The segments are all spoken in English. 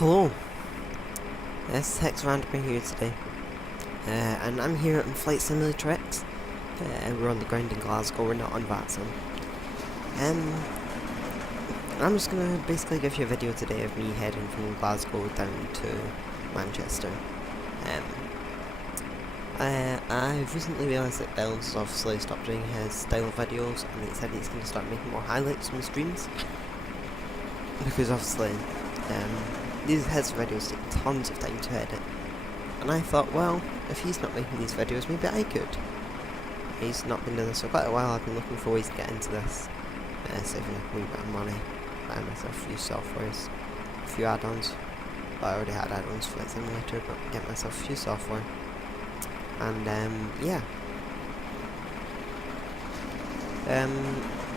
Hello, it's Hex Randomly here today, and I'm here on Flight Simulator X. We're on the ground in Glasgow, we're not on Flightsim. I'm just gonna basically give you a video today of me heading from Glasgow down to Manchester. I've recently realised that Dylan's obviously stopped doing his style of videos, and he said he's going to start making more highlights from the streams, because obviously his videos take tons of time to edit, and I thought, well, if he's not making these videos, maybe I could. He's not been doing this for quite a while. I've been looking for ways to get into this, saving a wee bit of money, buying myself a few softwares, a few add-ons. Well, I already had add-ons for Flight Simulator, but get myself a few software, and yeah.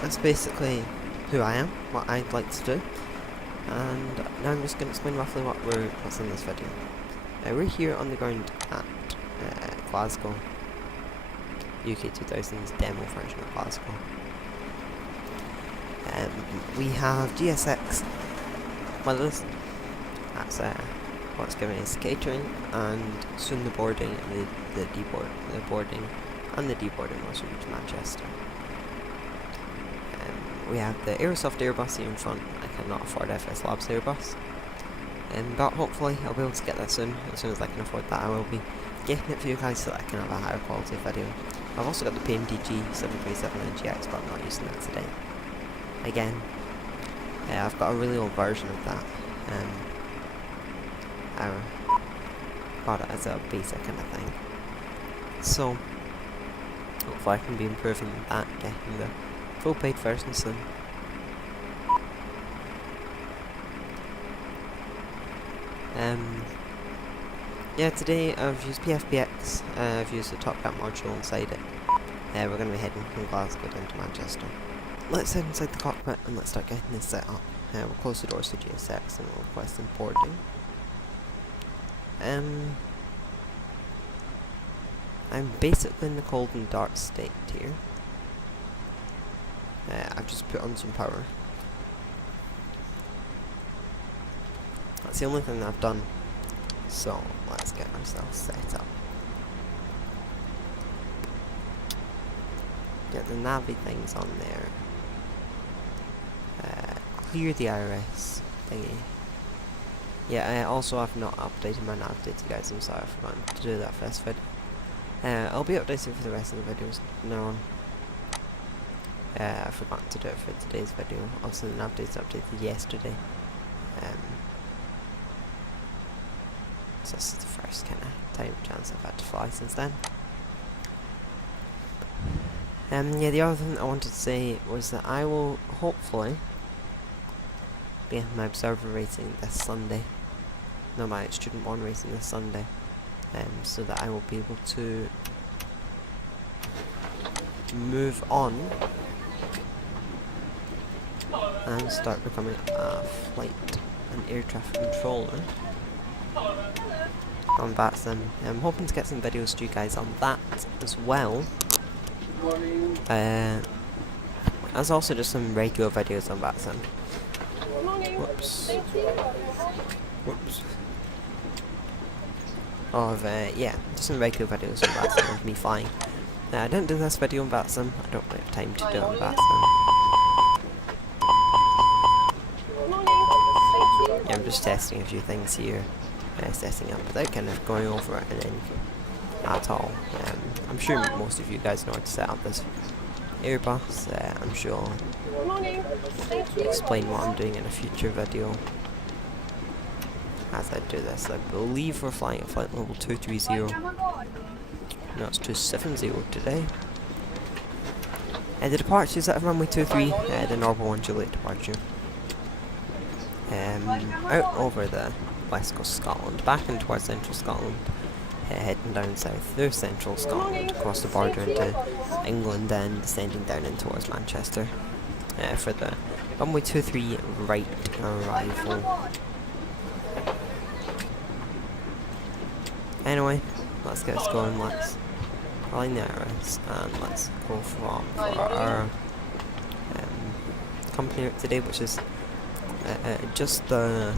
That's basically who I am, what I'd like to do. And now I'm just going to explain roughly what's in this video. We're here on the ground at Glasgow, UK 2000's demo version of Glasgow. We have GSX with us. That's what's giving us catering, and soon the boarding and the boarding and the deboarding once we reach Manchester. We have the Aerosoft Airbus here in front. I cannot afford FS Labs Airbus, but hopefully I'll be able to get that soon. As soon as I can afford that, I will be getting it for you guys so that I can have a higher quality video. I've also got the PMDG 737 NGX, but I'm not using that today. Again, I've got a really old version of that. I got it as a basic kind of thing. So hopefully I can be improving that, getting the full paid version soon. Yeah, today I've used PFPX, I've used the Top Cat module inside it. We're going to be heading from Glasgow down to Manchester. Let's head inside the cockpit and let's start getting this set up. We'll close the doors to GSX and we'll request boarding. I'm basically in the cold and dark state here. I've just put on some power. That's the only thing that I've done. So let's get ourselves set up. Get the navy things on there. Clear the IRS thingy. Yeah, I also have not updated my nav data, guys. I'm sorry, I forgot to do that for this vid. I'll be updating for the rest of the videos from now on. I forgot to do it for today's video. Also, the nav data updated yesterday. So this is the first kind of chance I've had to fly since then. Yeah, the other thing I wanted to say was that I will hopefully be in my observer rating this Sunday. No, my student 1 rating this Sunday. So that I will be able to move on and start becoming a flight and air traffic controller on Flightsim. I'm hoping to get some videos to you guys on that as well. As also just some regular videos on Flightsim. Whoops. Of yeah, just some regular videos on Flightsim of me flying. I didn't do this video on Flightsim. I don't have time to do it on Flightsim. Yeah, I'm just testing a few things here, setting up without kind of going over it in anything at all. I'm sure most of you guys know how to set up this Airbus. I'm sure I'll explain what I'm doing in a future video as I do this. I believe we're flying at flight level 230. No, it's 270 today. The departures at runway 23, the normal one, Juliet departure. Out over the west coast of Scotland, back in towards central Scotland, heading down south through central Scotland, across the border into England, and descending down in towards Manchester for the runway 23 right arrival. Anyway, let's get us going. Let's align the IRS and let's go for our company route today, which is just the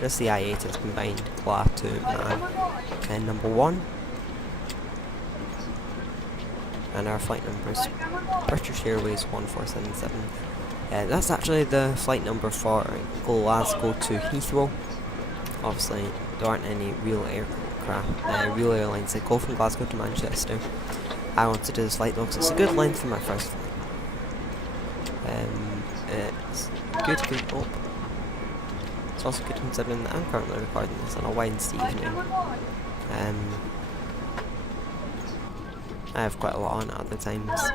This is the I-8 combined class 2 man number 1. And our flight number is British Airways 1477. That's actually the flight number for Glasgow to Heathrow. Obviously, there aren't any real real airlines that go from Glasgow to Manchester. I want to do this flight though because it's a good length for my first flight. It's good. Oh. It's also good considering that I'm currently recording this on a Wednesday evening. I have quite a lot on at other times.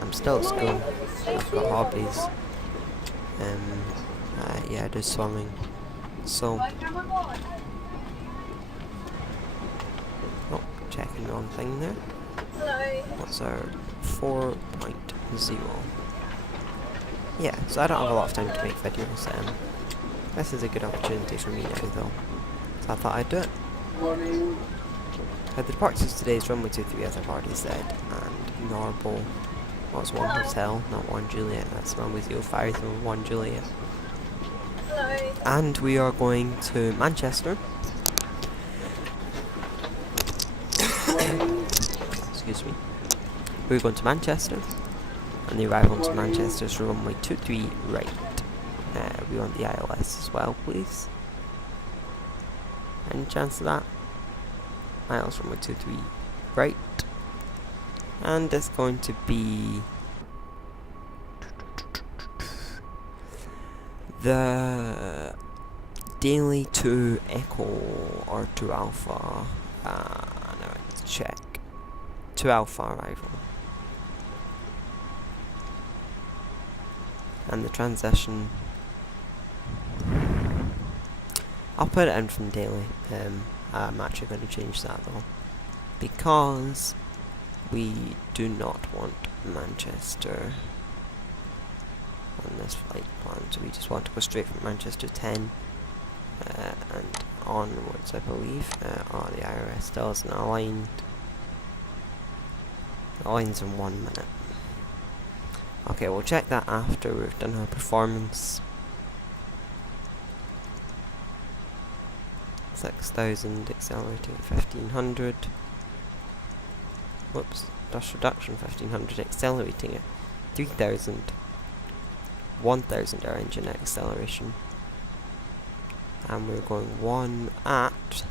I'm still at school. I've got hobbies. Yeah, I do swimming. So, oh, checking the wrong thing there. What's our 4.0? Yeah, so I don't have a lot of time to make videos. This is a good opportunity for me now though, so I thought I'd do it. The departures today is runway 23 as I've already said, and Normal was 1 hotel, not 1 Juliet, that's runway 05 and 1 Juliet. And we are going to Manchester. Excuse me. We're going to Manchester, and the arrival to Manchester is runway 23 right. We want the ILS as well, please. Any chance of that? ILS runway 23 right. And it's going to be the Daily to Echo or to Alpha. No, I need to check. To Alpha arrival. And the transition, I'll put it in from Daily. I'm actually going to change that though, because we do not want Manchester on this flight plan, so we just want to go straight from Manchester 10 and onwards, I believe. Oh, the IRS still isn't aligned. It aligns in 1 minute. Okay, we'll check that after we've done our performance. 6,000 accelerating 1500. Whoops, dash reduction 1500, accelerating it 3000. 1000 our engine at acceleration. And we're going 1 at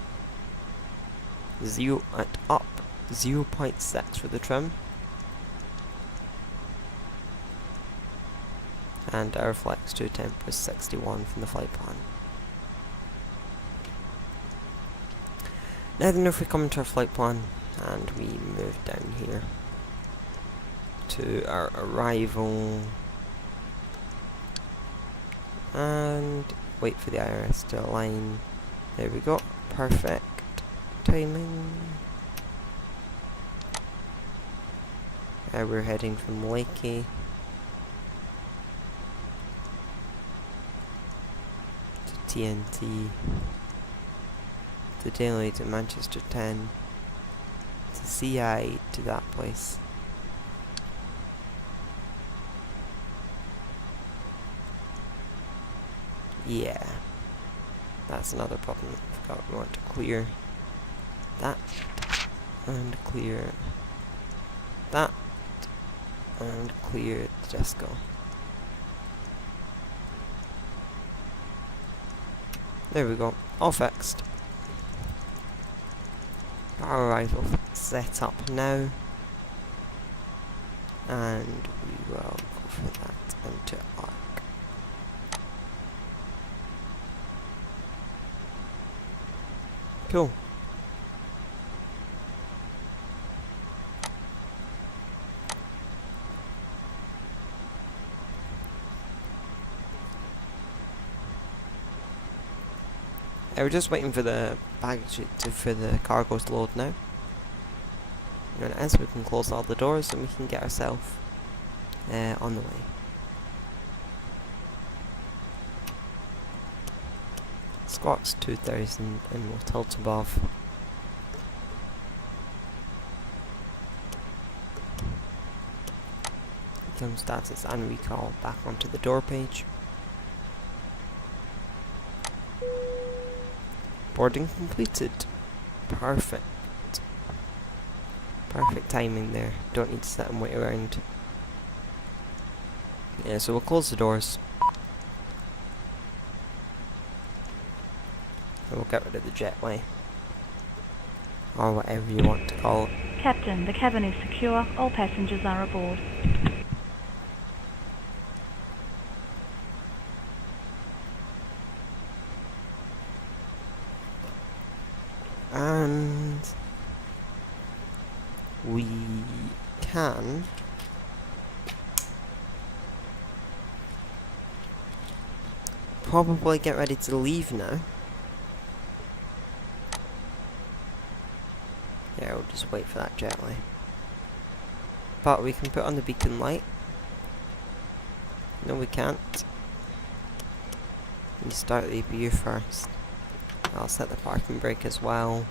up 0.6 for the trim. And our flex to temp is 61 from the flight plan. Now then, if we come to our flight plan and we move down here to our arrival and wait for the IRS to align. There we go, perfect timing. We're heading from Lakey to TNT to Daly to Manchester 10 to CI to that place. Yeah, that's another problem we've got. We want to clear that and clear that and clear the disco. There we go, all fixed. Our arrival set up now, and we will go for that into arc. Cool. We're just waiting for the baggage for the cargo to load now. And as we can close all the doors and we can get ourselves on the way. Squawks 2000 and we'll tilt above. Film status and recall back onto the door page. Boarding completed. Perfect. Perfect timing there. Don't need to sit and wait around. Yeah, so we'll close the doors. And we'll get rid of the jetway. Or whatever you want to call it. Captain, the cabin is secure. All passengers are aboard. And we can probably get ready to leave now. Yeah, we'll just wait for that jetway. But we can put on the beacon light. No, we can't. We start the APU first. I'll set the parking brake as well.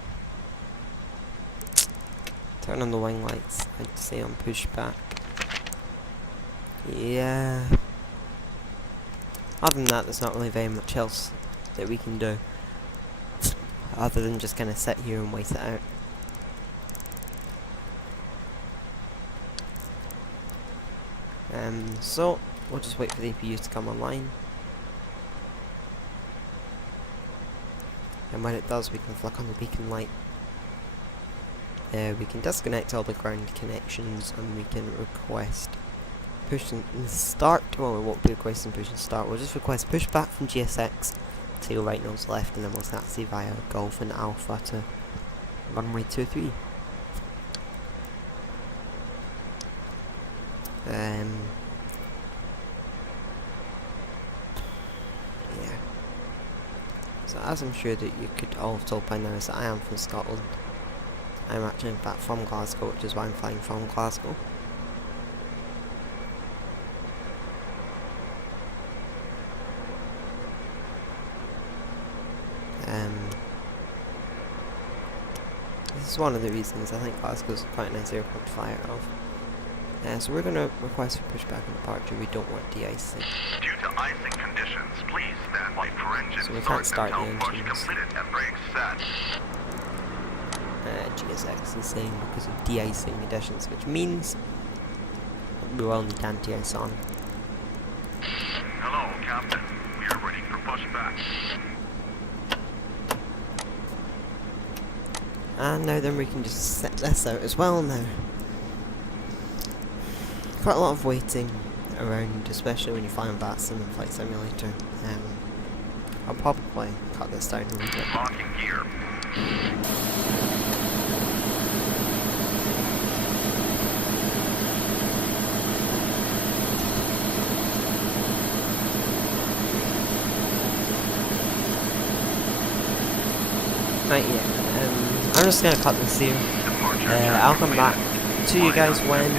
Turn on the wing lights. I'd say on pushback. Yeah. Other than that, there's not really very much else that we can do. Other than just kind of sit here and wait it out. So, we'll just wait for the APU to come online. And when it does, we can flick on the beacon light. We can disconnect all the ground connections and we can request push and start. Well, we won't be requesting push and start, we'll just request pushback from GSX to right nose left, and then we'll taxi via Golf and Alpha to runway 23. Yeah. So as I'm sure that you could all have told by now, is that I am from Scotland. I'm actually in fact from Glasgow, which is why I'm flying from Glasgow. This is one of the reasons I think Glasgow's quite a nice airport to fly out of. So we're going to request for pushback and departure. We don't want de-icing. Due to icing conditions, please stand by for engine So we can't start the engines. completed and brakes set. GSX is saying because of de-icing conditions, which means we will need anti-ice on. Hello, Captain. We are ready for pushback. And now then we can just set this out as well now. Quite a lot of waiting around, especially when you're flying Flightsim and Flight Simulator. I'll probably cut this down a little bit. Locking gear. Right, yeah. I'm just gonna cut this here. I'll come back to you guys when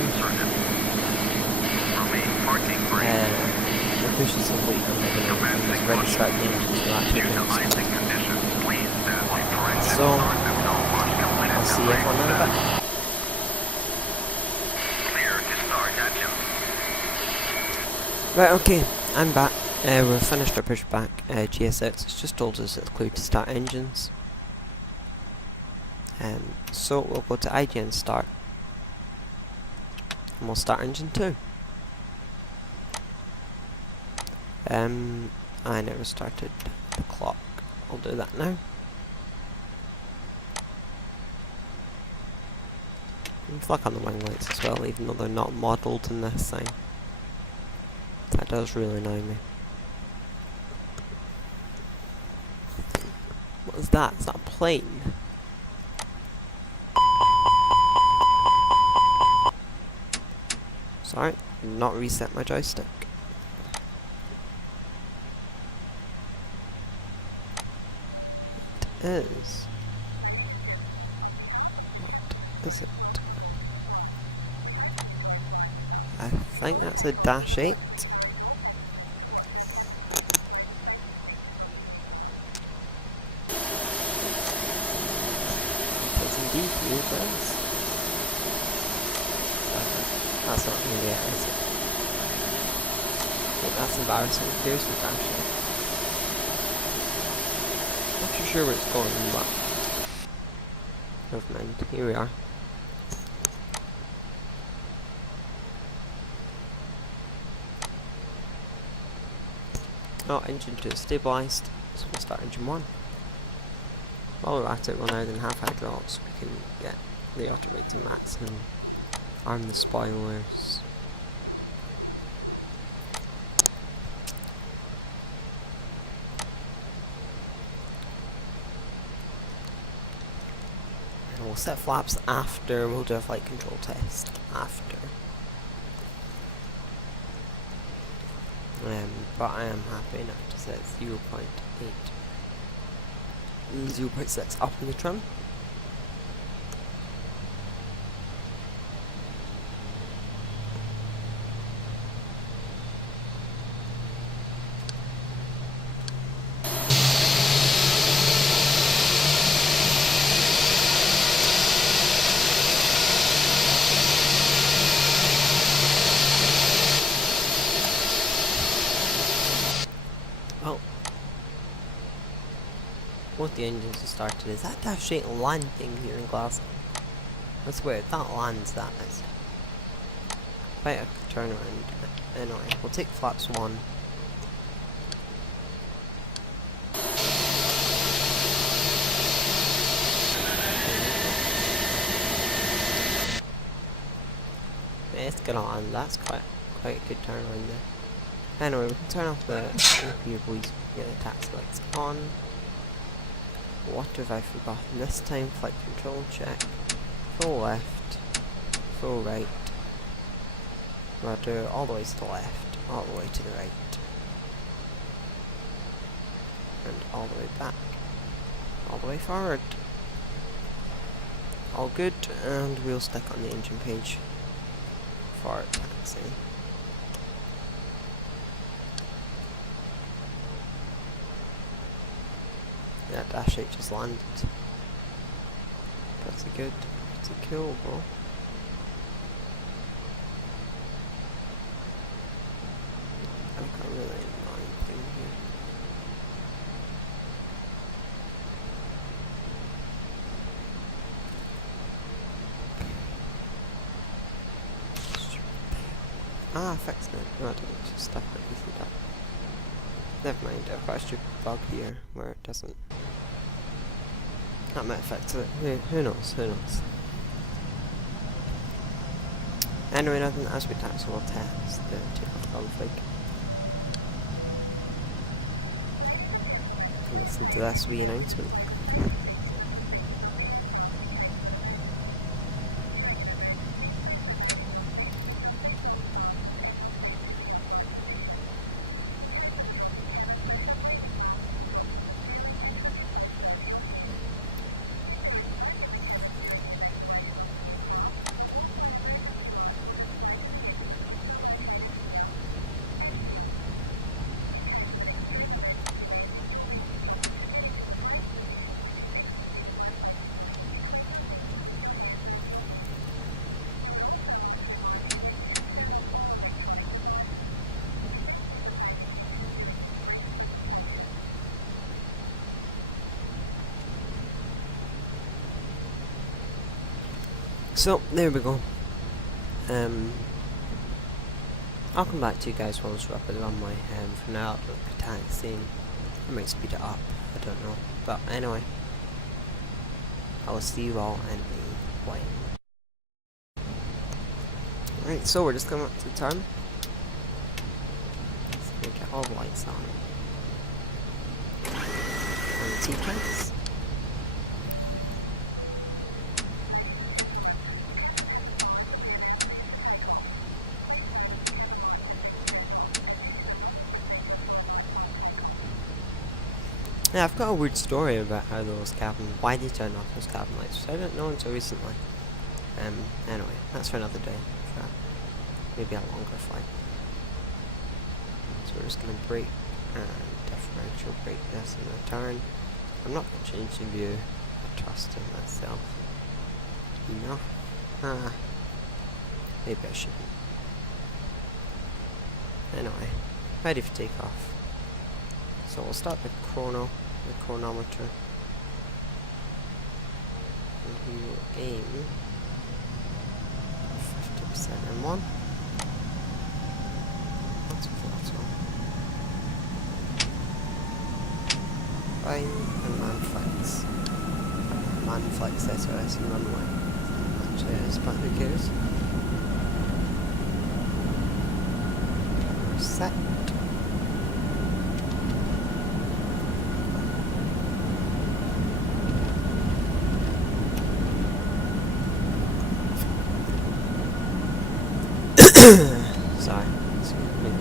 the push is complete and we're ready to start the engines for that 2 minutes. So, I'll see everyone in a bit. Right, okay, I'm back. We've finished our pushback. GSX has just told us it's clear to start engines. So we'll go to IGN start. And we'll start engine 2. I never started the clock. I'll do that now. And flick on the wing lights as well, even though they're not modelled in this thing. That does really annoy me. What is that? Is that a plane? Sorry, not reset my joystick. It is. What is it? I think that's a -8. It's indeed new for us. That's not really it, is it? Oh, that's embarrassing. Here's the dash. Not too sure where it's going, but never mind. Here we are. Oh, engine 2 is stabilised, so we'll start engine 1. While we're at it, we'll now then have hydraulics. We can get the auto rate to max and arm the spoilers. And we'll set flaps after, we'll do a flight control test after. But I am happy now to set 0.8. 0.6 up in the trim. Well, both the engines have started. Is that dash 8 landing here in Glasgow? That's weird. That lands, that is. Quite a turnaround. Anyway, we'll take flaps 1. It's gonna land. That's quite a good turnaround there. Anyway, we can turn off the boys. Get the tax lights on. What have I forgotten this time? Flight control check. Full left. Full right. Rudder all the way to the left. All the way to the right. And all the way back. All the way forward. All good, and we'll stick on the engine page for taxi. Yeah, dash 8 just landed. Pretty good, pretty cool, bro. I've got a really annoying thing here. Ah, I fixed it. No, I didn't. Just stuck it easily up. Never mind, I've got a stupid bug here where it doesn't. That might affect it. Who knows? Who knows? Anyway, nothing as we tax will test the takeoff config. And listen to this wee announcement. So, there we go. I'll come back to you guys once we're up at the runway. For now, I'll look at taxiing. I might speed it up, I don't know. But anyway, I will see you all in the plane. Right, so we're just coming up to the turn. Let's get all the lights on. And the T-Kites. Yeah, I've got a weird story about how why they turned off those cabin lights, which I didn't know until recently. Anyway, that's for another day, for maybe a longer flight. So we're just gonna brake and differential brake this in the turn. I'm not gonna change the view, I trust in myself. You know? Maybe I shouldn't. Anyway, ready for takeoff. So we'll start the chronometer, and we will aim 50% M1. That's throttle. Fine, and man flex SOS and runway. Actually, but who cares? We're set. Sorry, excuse me.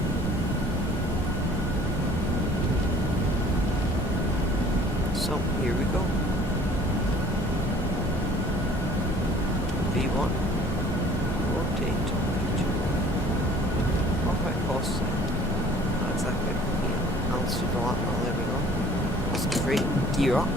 So, here we go. V1. Rotate. Oh, quite close. Not exactly. Yeah, altitude a lot. Oh, there we go. Positive free. Gear up.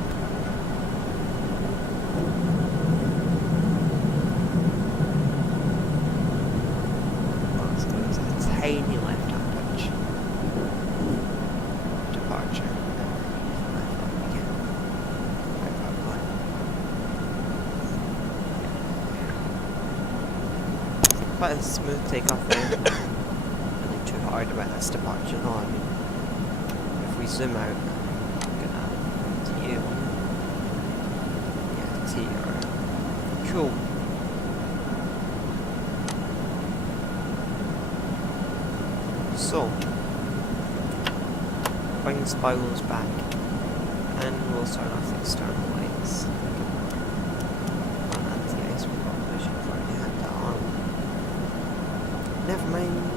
Tiny left-hand touch. Departure. Quite a smooth takeoff there. Really too hard about this departure though. I mean, if we zoom out, I'm gonna to you. Yeah, T. Alright. Cool. So, bring the spirals back, and we'll start off the external lights. On anti-ice, we probably should have already had that on. Never mind.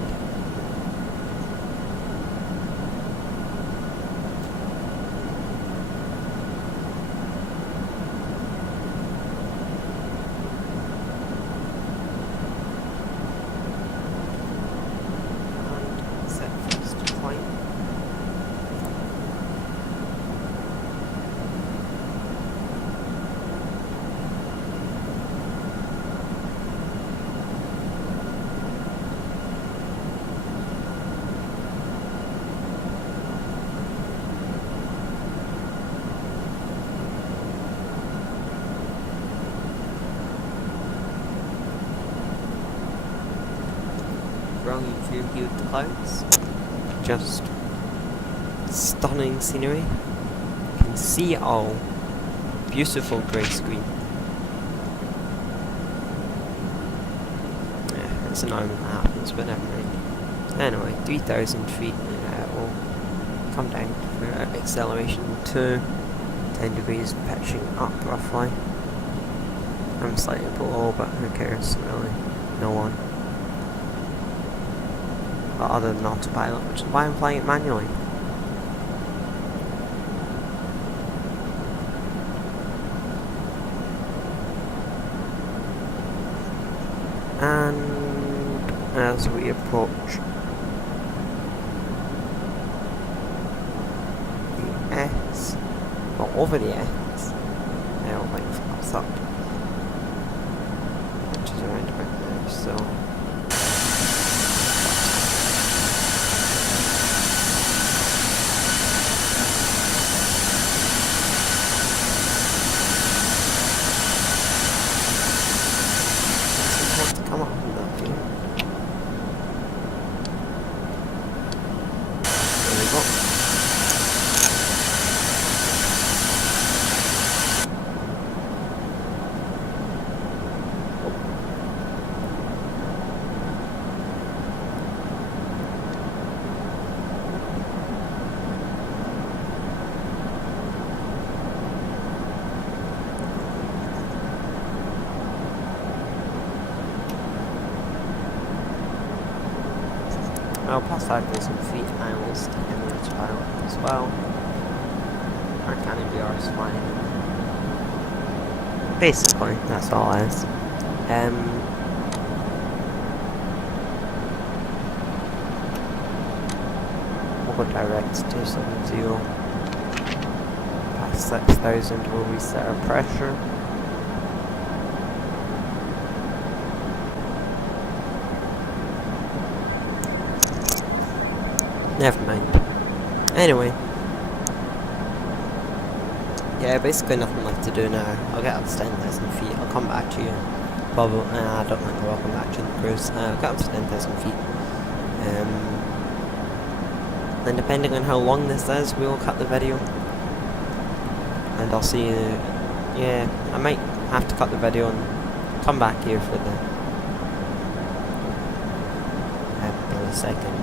Brilliant view of the clouds. Just stunning scenery. You can see it all. Beautiful grey screen. Yeah, it's annoying when that happens, but never mind. Anyway, 3,000 feet, we'll come down for acceleration to 10 degrees, pitching up roughly. I'm slightly below, but who cares, really? No one. Other than autopilot, which is why I'm flying it manually. And as we approach the S, or over the S, the airplane flaps up, which is around about there, so. Come on, that view. There we go. I'll pass out some feet and I will stick in the autopilot as well. Our cannon BR is flying. Basically, that's all it is. We'll go direct to 70. Past 6,000 we'll reset our pressure. Never mind. Anyway. Yeah, basically nothing left to do now. I'll get up to 10,000 feet. I'll come back to you. Probably. I don't think I'll come back to the cruise. I'll get up to 10,000 feet. And depending on how long this is, we will cut the video. And I'll see you. Yeah, I might have to cut the video and come back here for the second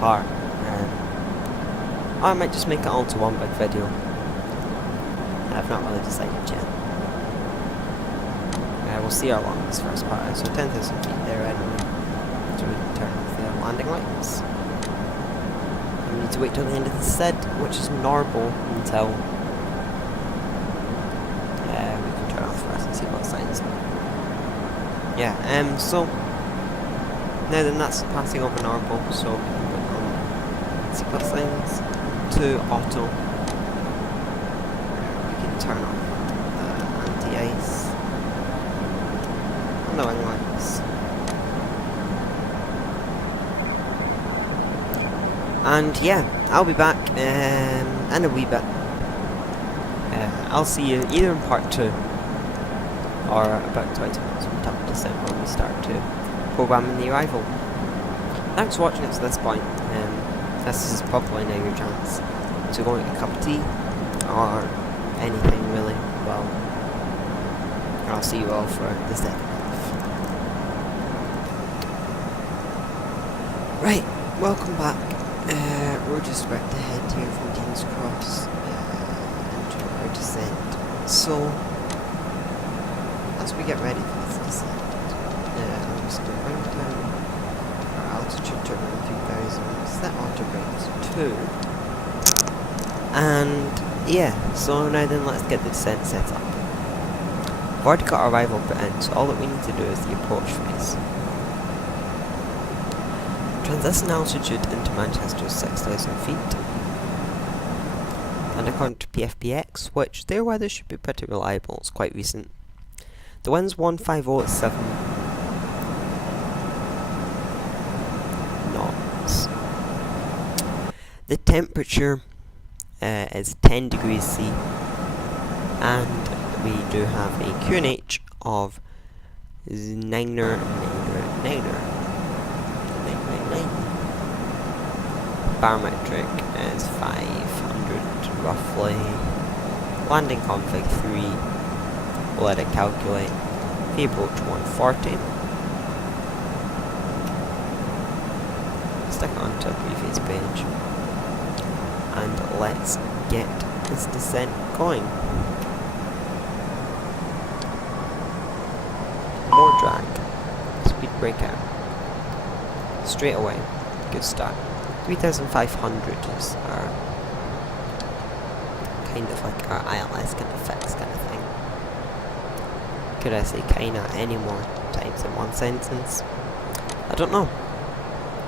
part. Or I might just make it all to one big video. I've not really decided yet. We'll see how long this first part is. So 10,000 feet there anyway. So we can turn off the landing lights. We need to wait till the end of the SID, which is normal until we can turn off first and see what signs. Yeah, so now then that's passing over normal, so we can put on seatbelt signs to auto. We can turn off the anti-ice and the wing lights. And yeah, I'll be back in a wee bit. I'll see you either in part 2 or about 20 minutes from top of December when we start to programming the arrival. Thanks for watching it to this point. This is probably now your chance to go and get a cup of tea or anything really. Well, I'll see you all for the second half. Right, welcome back. We're just about to head here from Dean's Cross into our descent. So, as we get ready for this descent, I'm just going to bring down our altitude to around 2,000, set auto brakes 2, and yeah, so now then let's get the descent set up. We've already got our arrival put in, so all that we need to do is the approach phase. Transition altitude into Manchester is 6,000 feet. And according to PFPX, which their weather should be pretty reliable, it's quite recent. The wind's 150 at 7 knots. The temperature is 10 degrees C. And we do have a QNH of 9er. Barometric is 500 roughly. Landing config 3. We'll let it calculate. The approach 140. Stick it onto a previous page. And let's get this descent going. More drag. Speed breakout. Straight away. Good start. 3,500 is our kind of like our ILS kind of fix kind of thing. Could I say kinda any more times in one sentence? I don't know.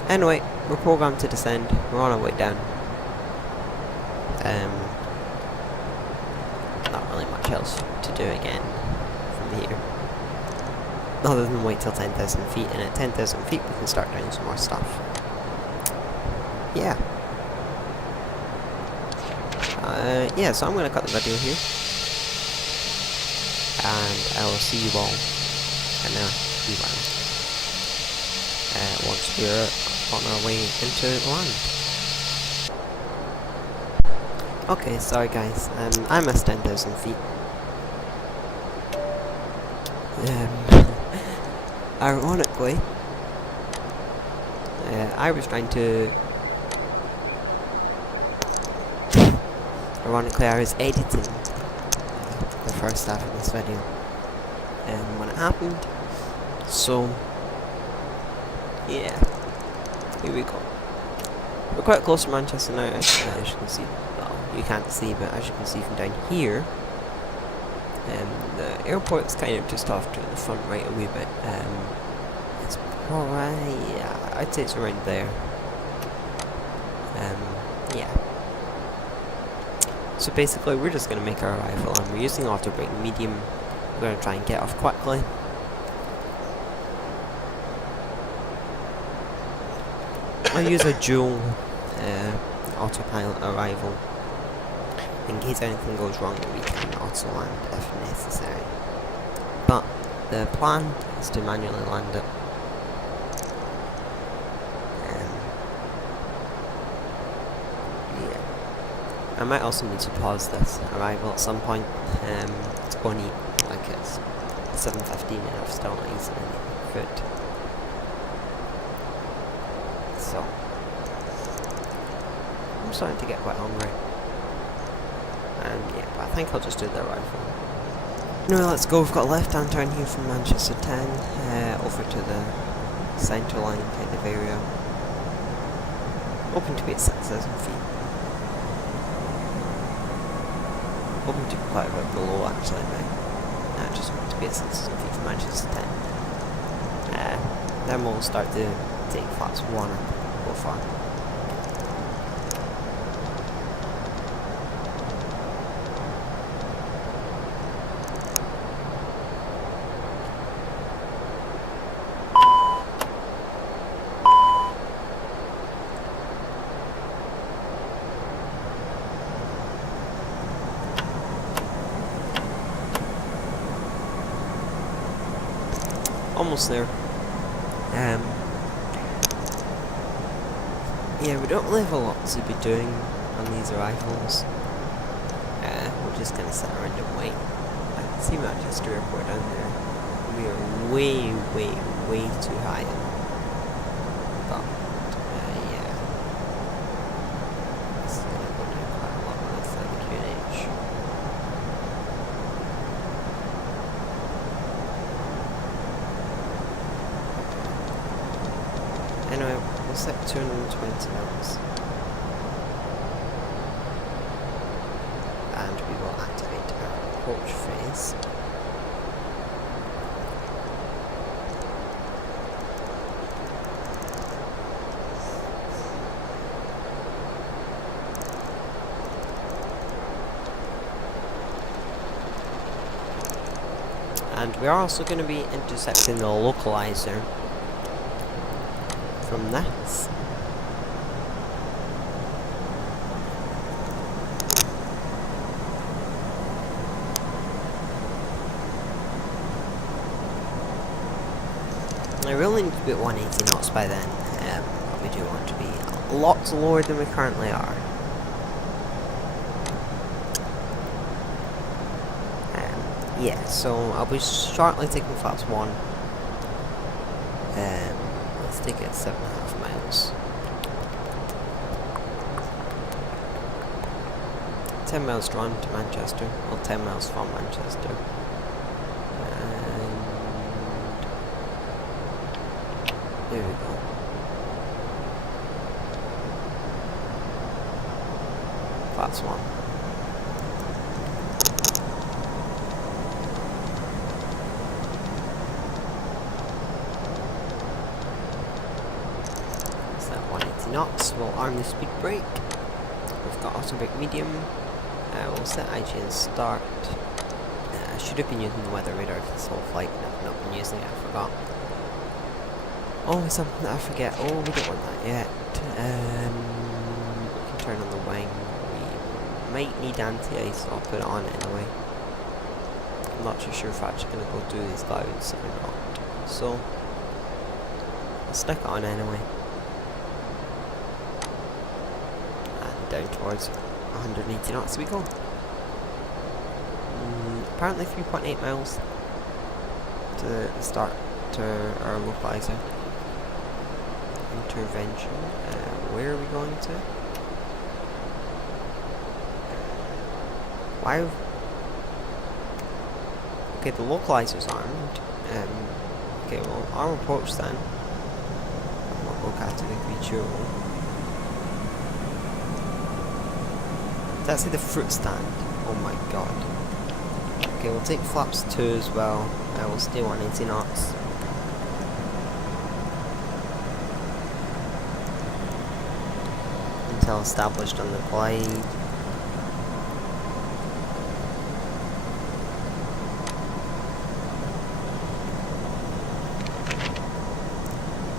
Anyway, we're programmed to descend. We're on our way down. Not really much else to do again from here. Other than wait till 10,000 feet, and at 10,000 feet we can start doing some more stuff. Yeah. Yeah, so I'm going to cut the video here. And I will see you all in a few while. Once we're on our way into land. Okay, sorry guys. I missed 10,000 feet. Ironically, I was trying to... Ironically, I was editing the first half of this video when it happened. So, yeah, here we go. We're quite close to Manchester now, as you can see. Well, you can't see, but as you can see from down here, the airport's kind of just off to the front right a wee bit. It's probably, yeah, I'd say it's around there. Yeah. So basically, we're just going to make our arrival, and we're using auto brake medium. We're going to try and get off quickly. I'll use a dual autopilot arrival. In case anything goes wrong, we can auto land if necessary. But the plan is to manually land it. Yeah. I might also need to pause this arrival at some point to go and eat, like it's 7:15 and I've still not eaten any food. So, I'm starting to get quite hungry. Yeah, but I think I'll just do the arrival. No, let's go. We've got a left-hand turn here from Manchester 10 over to the centre line kind of area. Hoping to be at 6,000 feet. Hoping to be quite a bit below actually, but I just want to be at 6,000 feet from Manchester 10. Then we'll start to take flaps 1 and go far. Almost there. Yeah, we don't really have a lot to be doing on these arrivals. We're just gonna sit around and wait. I can see Manchester Airport down there. We are way, way, way too high. But yeah, this is gonna go down quite a lot with the QNH. Anyway, we'll set 220 knots. And we will activate our approach phase. And we are also going to be intercepting the localizer from this. I really need to be at 180 knots by then, but we do want to be lots lower than we currently are. Yeah, so I'll be shortly taking flaps 1. Let's take it at 7.5 miles. 10 miles drawn to Manchester, well 10 miles from Manchester. And there we go. Flaps 1. Knots. We'll arm the speed brake. We've got auto brake medium. We'll set IGN start. I should have been using the weather radar for this whole flight, and I've not been using it. I forgot. Always something that I forget. Oh, we don't want that yet. We can turn on the wing. We might need anti-ice, so I'll put it on anyway. I'm not too sure if I'm actually going to go do these clouds or not. So, I'll stick it on anyway. Down towards 180 knots we go. Apparently 3.8 miles to start to our localizer intervention. Where are we going to? Why? Okay, the localizer's armed. Okay, well, arm approach then. We'll go category 3 That's the fruit stand. Oh my god. Okay, we'll take flaps 2 as well. We'll stay 180 knots. Until established on the glide.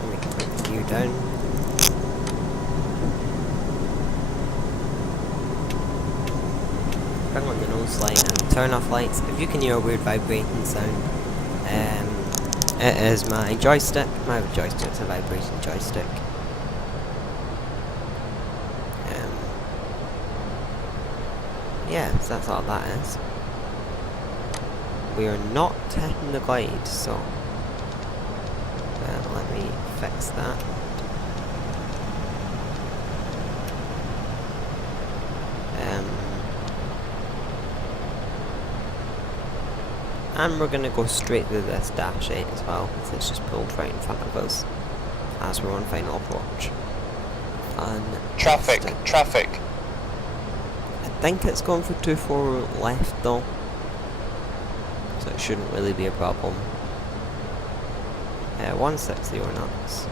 And we can bring the gear down. bring on the nose light and turn off lights. If you can hear a weird vibrating sound, it is my joystick. My joystick's a vibrating joystick. Yeah, so that's all that is. We are not hitting the glide, so let me fix that. And we're going to go straight through this dash 8 as well, because it's just pulled right in front of us as we're on final approach. Traffic, traffic. I think it's going for 24 left though, so it shouldn't really be a problem. 160 knots.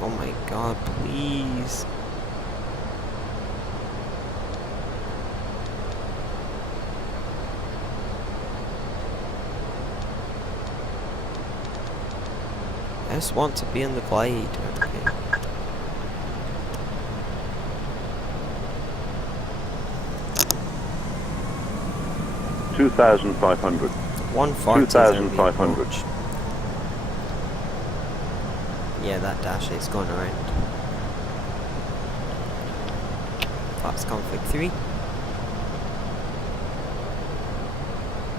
Oh my god, please. I just want to be in the glide. Okay. $2,500. 140. 2,500. Yeah, that dash 8's going around. That's config 3.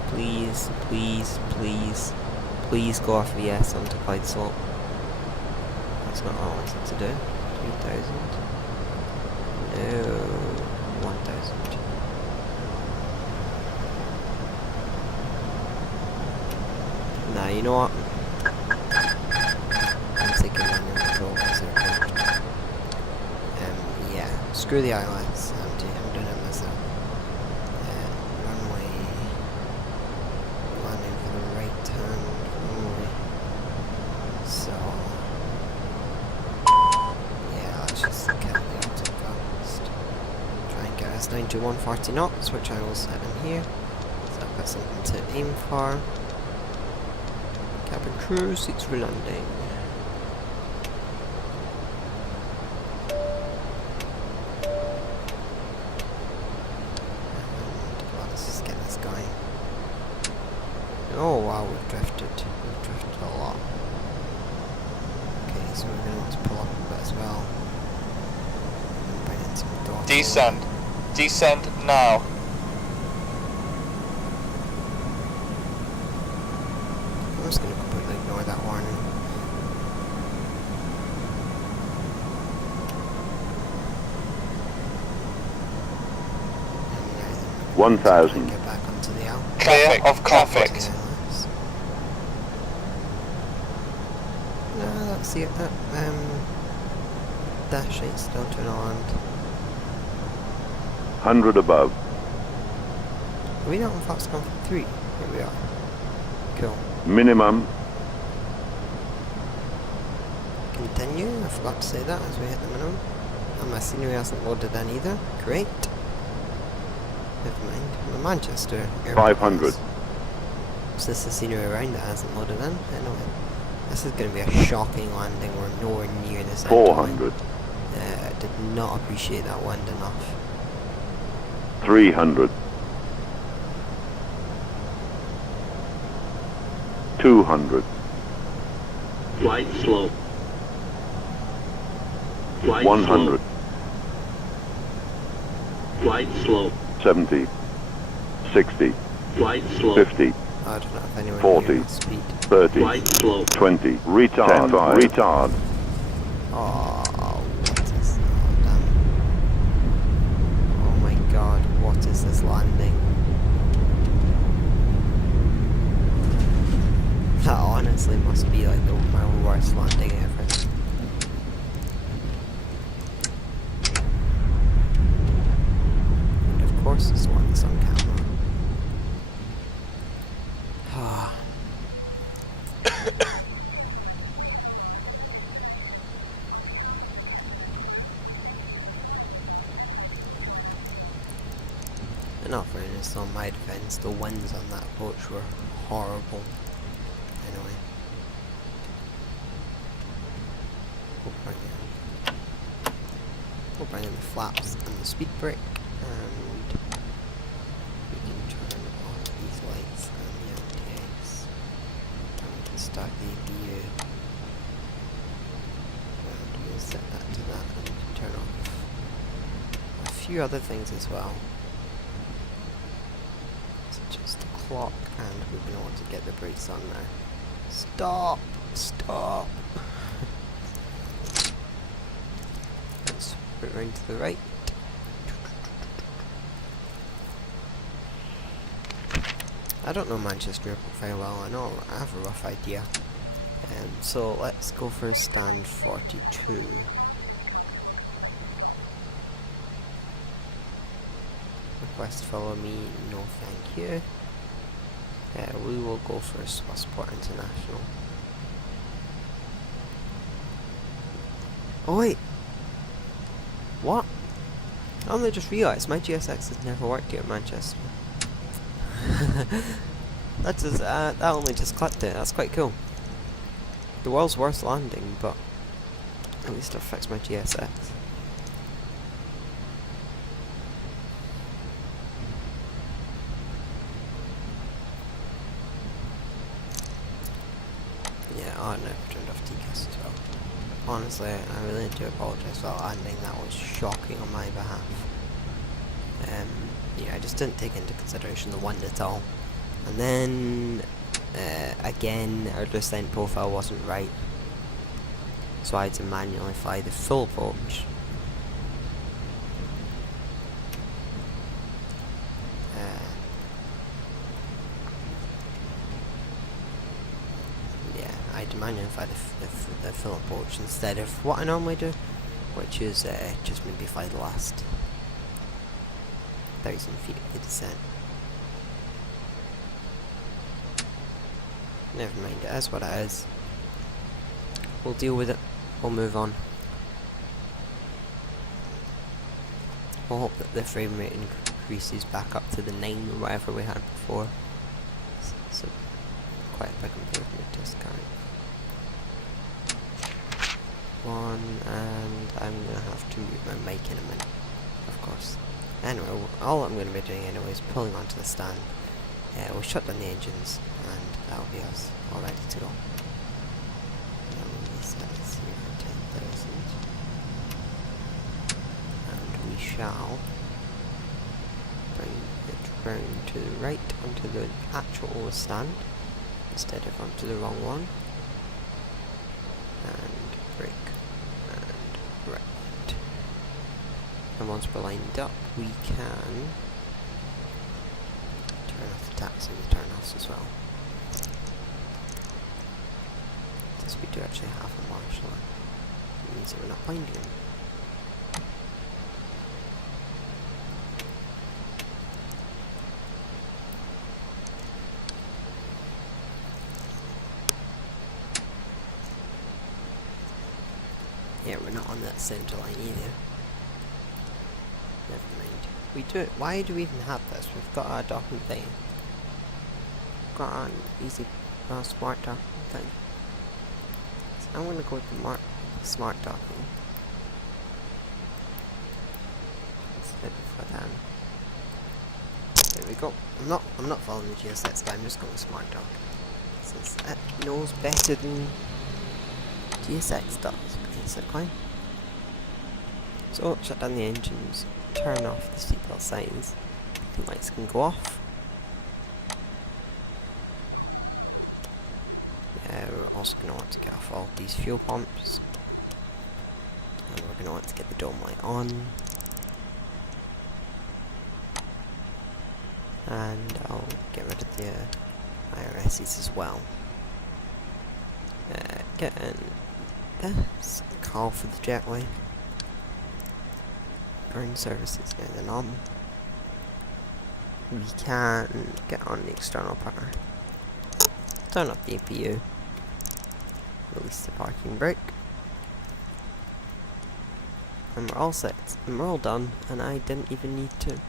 Please, please, please. Please go off VS onto glide slope. That's not what I wanted to do. 3,000. No. 1,000. Nah, you know what? I'm taking manual control because they're cramped. Yeah. Screw the ILS. I'm doing it myself. Runway. Landing for the right turn. Runway. So. Yeah, let's just kill the auto first. Try and get us down to 140 knots, which I will set in here. So I've got something to aim for. Cabin crew, seats for landing. Let's just get this going. Oh wow, we've drifted. We've drifted a lot. Okay, so we're going to want to pull up a bit as well. And bring in some throttle. Descend. Descend now. I'm just going to completely ignore that warning. And 1,000. get back onto the L. Clear of conflict. No, let's see if that dash 8 still turn on. 100 above. Are we not on Foxconn 3? Here we are. Cool. Minimum. Continue. I forgot to say that as we hit the minimum. And my scenery hasn't loaded in either. Great. Never mind. The Manchester airport 500. has. Is this the scenery around that hasn't loaded in? Anyway. This is going to be a shocking landing. We're nowhere near this. 400. I did not appreciate that wind enough. 300. 200. Flight slow. Flight 100. slow. Flight slow. 70. 60. Flight slow. 50. I don't know if anyone 40. knew that speed. 30. Flight slow. 20. Retard. 10. Retard. Oh, what is that? Oh, damn. Oh my god, what is this landing? That honestly must be like my worst landing ever. And of course it's the one that's on camera. Ah. In all fairness, on my defence, the winds on that approach were horrible. Anyway. Oh, right, yeah. We'll bring in the flaps and the speed brake, and we can turn off these lights and the LTAs. And we can start the APU. And we'll set that to that, and we can turn off a few other things as well, such as the clock, and we've been able to get the brakes on now. Stop! Stop! Let's put it round to the right. I don't know Manchester Airport very well. I have a rough idea. So let's go for stand 42. Request follow me, no thank you. We will go for Swissport International. Oh wait! What? I only just realised my GSX has never worked here in Manchester. That only just clicked it, that's quite cool. The world's worst landing, but at least I've fixed my GSX. Yeah, oh no, I've turned off TCAS as well. Honestly, I really do apologise for that landing, that was shocking on my behalf. Yeah, I just didn't take into consideration the wind at all. And then, again, our descent profile wasn't right. So I had to manually fly the full approach. Yeah, I had to manually fly the full approach instead of what I normally do, which is just maybe fly the last 1,000 feet of the descent. Never mind, it is what it is. We'll deal with it. We'll move on. We'll hope that the frame rate increases back up to the 9 or whatever we had before. So quite a big improvement to this current one, and I'm gonna have to mute my mic in a minute, of course. Anyway, all I'm gonna be doing anyway is pulling onto the stand. We'll shut down the engines, and that'll be us all ready to go. We set this here for 10,000, and we shall bring it round to the right onto the actual stand instead of onto the wrong one, and brake and right. And once we're lined up, we can turn off the taxi and turn offs as well. Since we do actually have a marshal, it means that we're not binding him. Yeah, we're not on that centre line either. Never mind. We do. Why do we even have this? We've got our docking thing. Got an easy, smart docking thing. So I'm gonna go with the smart docking instead of for them. There we go. I'm not following the GSX, but I'm just going with smart dock since it knows better than GSX does, basically. So shut down the engines, turn off the seatbelt signs, the lights can go off. We're also going to want to get off all these fuel pumps, and we're going to want to get the dome light on, and I'll get rid of the IRSs as well. Get in this, call for the jetway. Ground services now then on. We can get on the external power. Turn up the APU. Release the parking brake. And we're all set. And we're all done. And I didn't even need to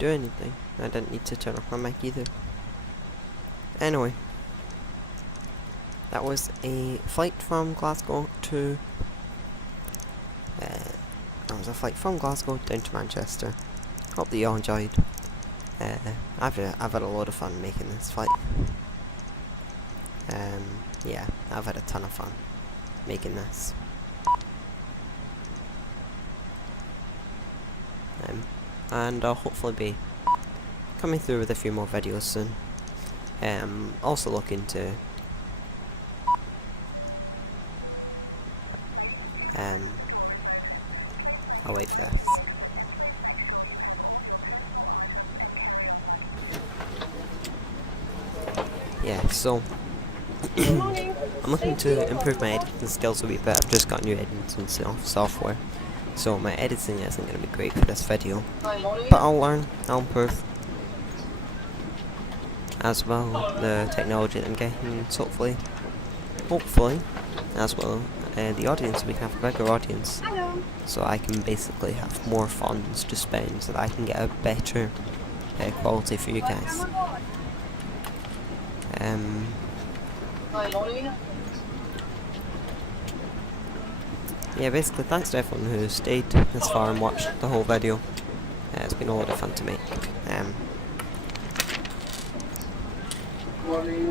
do anything. I didn't need to turn off my mic either. Anyway. That was a flight from Glasgow to That was a flight from Glasgow down to Manchester. Hope that you all enjoyed. I've had a load of fun making this flight. Yeah, I've had a ton of fun making this. And I'll hopefully be coming through with a few more videos soon. Also looking to I'll wait for this. Yeah, so I'm looking to improve my editing skills a wee bit. I've just got new editing software, so my editing isn't going to be great for this video, but I'll learn, I'll improve as well. The technology that I'm getting, so hopefully as well, the audience, we can have a bigger audience, so I can basically have more funds to spend, so that I can get a better quality for you guys. Yeah, basically thanks to everyone who stayed this far and watched the whole video. It's been a lot of fun to make.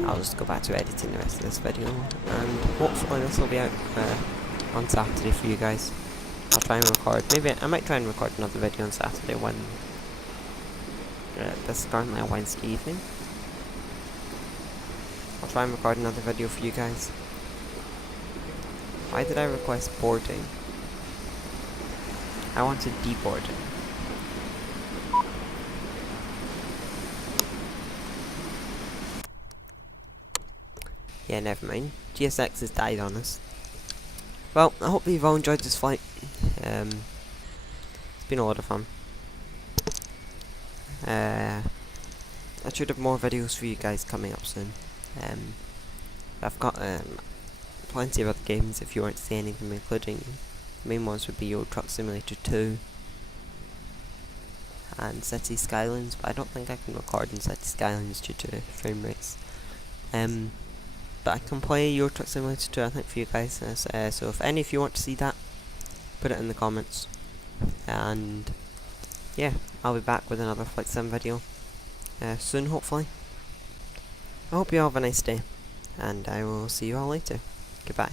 I'll just go back to editing the rest of this video, and hopefully this will be out on Saturday for you guys. I'll try and record, maybe I might try and record another video on Saturday when this is currently a Wednesday evening. I'll try and record another video for you guys. Why did I request boarding? I wanted deboarding. Yeah, never mind. GSX has died on us. Well, I hope you've all enjoyed this flight. It's been a lot of fun. I should have more videos for you guys coming up soon. I've got plenty of other games if you want to see any of them, including the main ones would be Euro Truck Simulator 2 and City Skylines, but I don't think I can record in City Skylines due to frame rates. But I can play Euro Truck Simulator 2 I think for you guys, so if any of you want to see that, put it in the comments, and yeah, I'll be back with another Flightsim video soon hopefully. I hope you all have a nice day, and I will see you all later. Goodbye.